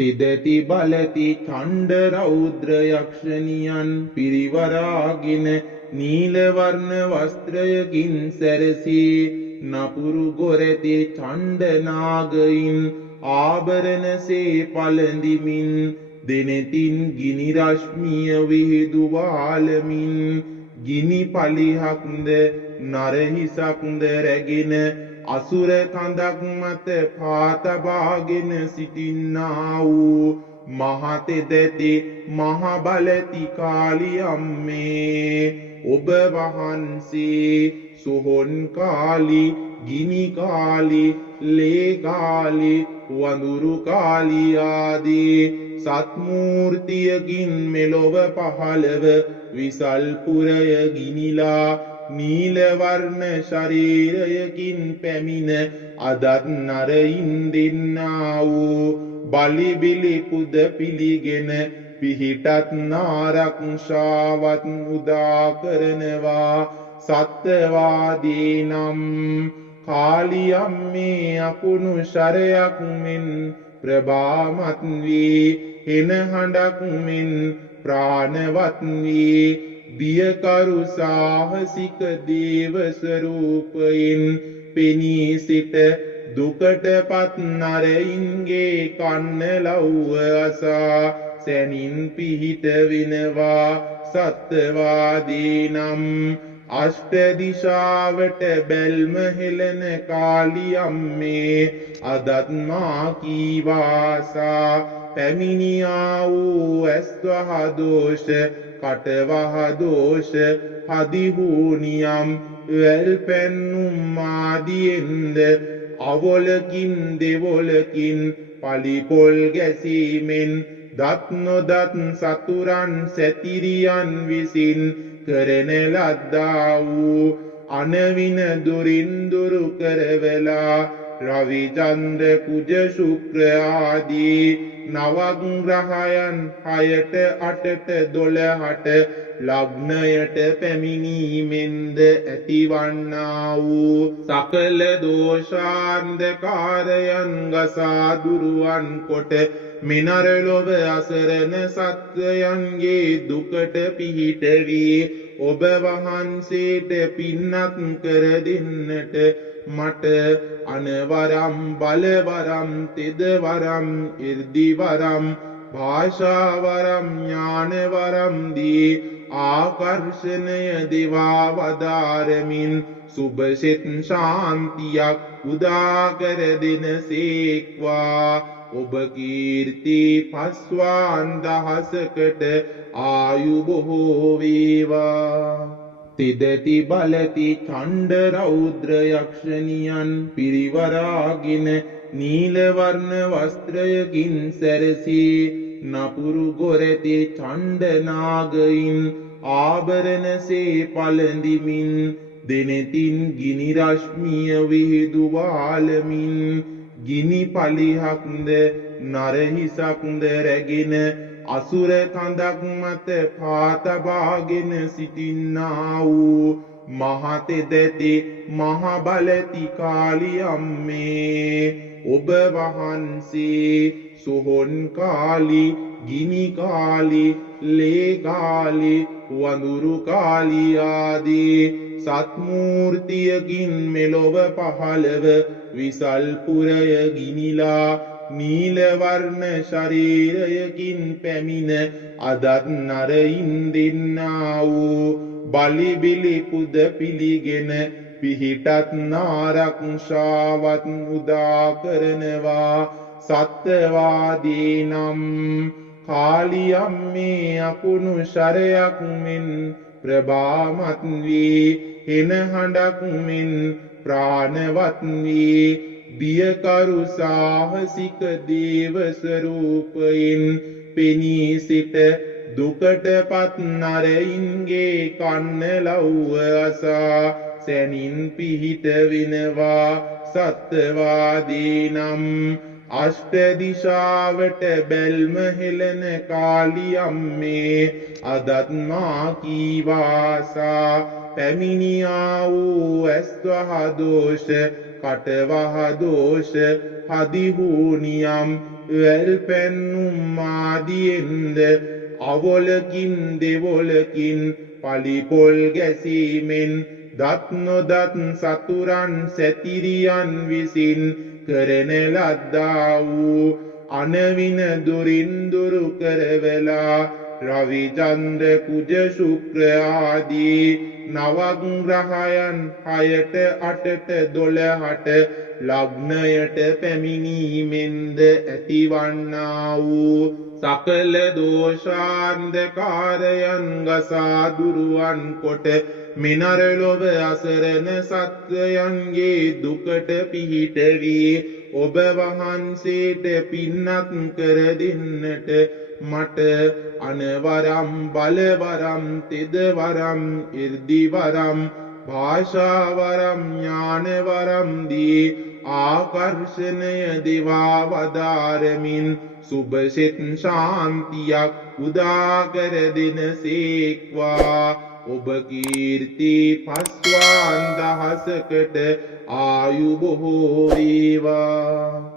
තිදති බලති ඡණ්ඩ රෞද්‍ර යක්ෂණියන් පිරිවරාගෙන නීල වර්ණ වස්ත්‍රයකින් සැරසී නපුරු ගොරැති ඡණ්ඩ නාගයින් ආභරණසේ පළඳිමින් දෙනෙතින් ගිනි රශ්මිය විහිදුවාලමින් ගිනි පලිහක්ද නරහිසක්ද රැගෙන අසුර කඳක් මත පාතබාගෙන සිටින්නා වූ මහතෙදති මහ බලති කාලියම්මේ ඔබ වහන්සේ සොහොන් කාලි ගිනි කාලි ලේ කාලි වඳුරු කාලි ආදී සත්මූර්තියකින් මෙලොව පහළව විසල් පුරය ගිනිලා නීල වර්ණ ශරීරයකින් පැමිණ අදත් නරයින් දෙන්නා වූ බලිබිලි පුද පිළිගෙන පිහිටත් නාරක්ෂාවත් උදා කරනවා සත්වාදී නම් කාලියම්මේ අකුණු ශරයක් මෙන් ප්‍රභාමත් වී හෙන හඬක් මෙන් ප්‍රාණවත් වී බියකරු සාහසික දේව ස්වරූපයෙන් පෙනී සිට දුකටපත් නරයින්ගේ කන්න ලව්ව අසා සැනින් පිහිට වෙනවා සත්වාදී නම් අෂ්ට දිශාවට බැල්ම හෙළන කාලියම්මේ අදත් මා කීවාසා පැමිණියා වූ ඇස්වහ දෝෂ කටවහ දෝෂ හදිහූනියම් වැල් පැන්නුම් ආදියෙන්ද අවොලකින් දෙවොලකින් පලිපොල් ගැසීමෙන් දත් නොදත් සතුරන් සැතිරියන් විසින් කරන ලද්දා වූ අනවින දුරින් දුරු කරවලා රවිචන්ද්‍ර කුජ ශුක්‍ර ආදී නවග්‍රහයන් 6ට 8ට 12ට ලග්නයට පැමිණීමෙන්ද ඇතිවන්නා වූ සකල දෝෂාන්ධකාරයන් ගසා දුරුවන් කොට මිනරලොව අසරණ සත්වයන්ගේ දුකට පිහිට වී ඔබ වහන්සේට පින්නත් කර දෙන්නට මට අනවරම් බලවරම් තෙදවරම් ඉර්දිවරම් භාෂාවරම් ඥානවරම් දී ආකර්ෂණය දිවා වදාරමින් සුභසිත ශාන්තියක් උදා කර දෙනසේක්වා ඔබ කීර්ති පස්වාන් දහසකට ආයු බොහෝ වේවා තිදති බලති ඡණ්ඩ රෞද්‍ර යක්ෂණියන් පිරිවරාගෙන නීල වර්ණ වස්ත්‍රයකින් සැරසී නපුරු ගොරැති ඡණ්ඩ නාගයින් ආභරණසේ පළඳිමින් දෙනෙතින් ගිනි රශ්මිය විහිදුවාලමින් ගිනි පලිහක්ද නරහිසක්ද රැගෙන අසුර කඳක් මත පාතබාගෙන සිටින්නා වූ මහතෙදති මහ බලති කාලියම්මේ ඔබ වහන්සේ සොහොන් කාලි ගිනි කාලි ලේ කාලි වඳුරු කාලි ආදී සත්මූර්තියකින් මෙලොව පහළව විසල් පුරය ගිනිලා නීල වර්ණ ශරීරයකින් පැමිණ අදත් නරයින් දෙන්නා වූ බලිබිලි පුද පිළිගෙන පිහිටත් නාරක්ෂාවත් උදා කරනවා සත්වාදී නම් කාලියම්මේ අකුණු ශරයක් මෙන් ප්‍රභාමත් වී හෙන හඬක් මෙන් ප්‍රාණවත් වී බියකරු සාහසික දේව ස්වරූපයෙන් පෙනී සිට දුකටපත් නරයින්ගේ කන්න ලව්ව අසා සැනින් පිහිට වෙනවා සත්වාදී නම් අෂ්ට දිශාවට බැල්ම හෙළන කාලියම්මේ අදත් මා කීවාසා පැමිණියා වූ ඇස්වහ දෝෂ කටවහ දෝෂ හදිහූනියම් වැල් පැන්නුම් ආදියෙන්ද අවලකින් දෙවොලකින් පලිපොල් ගැසීමෙන් දත් නොදත් සතුරන් සැතිරියන් විසින් කරන ලද්දා වූ අනවින දුරින් දුරු කරවලා රවි චන්ද්‍ර කුජ ශුක්‍ර ආදී නවග් ග්‍රහයන් 6ට 8ට 12ට ලග්නයට පැමිණීමෙන්ද ඇතිවන්නා වූ සකල දෝෂාන්ධකාරයන් ගසා දුරුවන් කොට මිනර ලොව අසරණ සත්වයන්ගේ දුකට පිහිට වී ඔබ වහන්සේට පින්නත් කර දෙන්නට මට අනවරම් බලවරම් තෙදවරම් ඉර්දිවරම් භාෂාවරම් ඥානවරම් දී ආකර්ෂණය දිවා වදාරමින් සුභසිත ශාන්තියක් උදා කර දෙනසේක්වා ඔබ කීර්ති පස්වාන් දහසකට ආයු බොහෝ වේවා